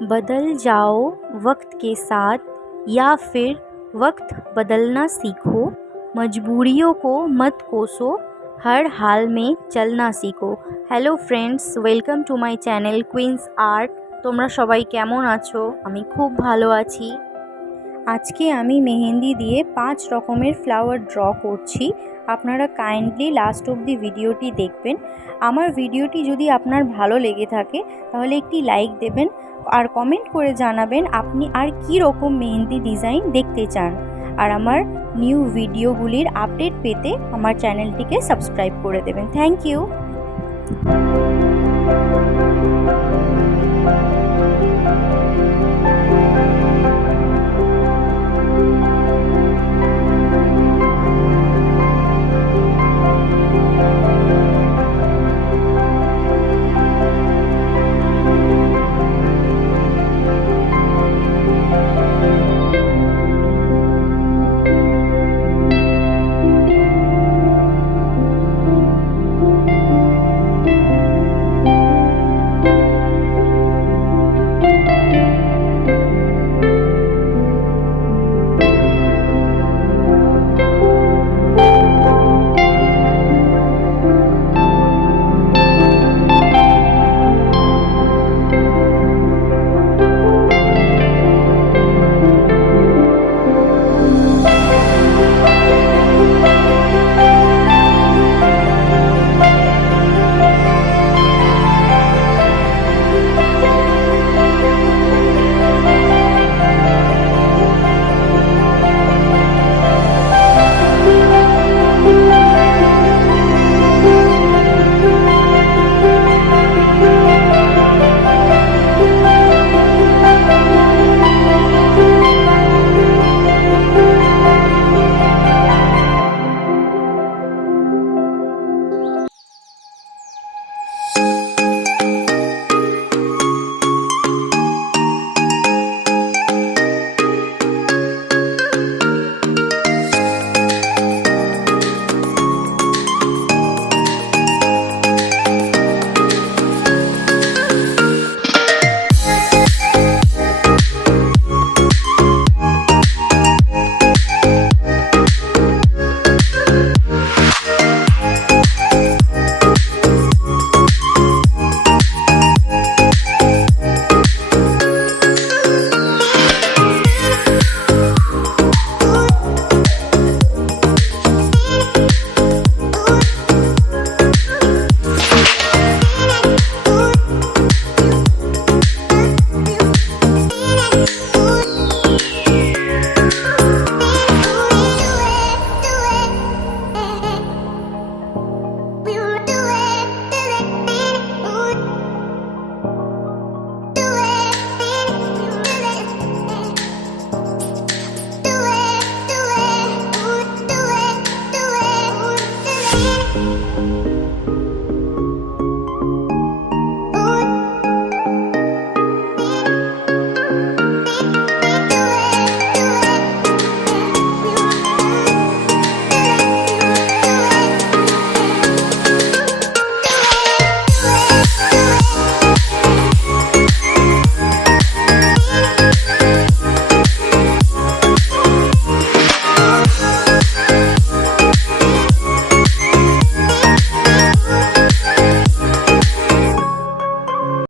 बदल जाओ वक्त के साथ या फिर वक्त बदलना सीखो, मजबूरियों को मत कोसो, हर हाल में चलना सीखो। Hello friends, welcome to my channel Queens Art. তোমরা সবাই কেমন আছো? আমি খুব ভালো আছি। আজকে আমি মেহেন্দি দিয়ে 5 রকমের ফ্লাওয়ার ড্র করছি। আপনারা কাইন্ডলি লাস্ট অবধি ভিডিওটি দেখবেন। আমার ভিডিওটি যদি আপনার ভালো লেগে থাকে তাহলে একটি লাইক দেবেন আর কমেন্ট করে জানাবেন আপনি আর কি রকম মেহেন্দি ডিজাইন দেখতে চান। আর আমার নিউ ভিডিওগুলির আপডেট পেতে আমার চ্যানেলটিকে সাবস্ক্রাইব করে দেবেন। Thank you.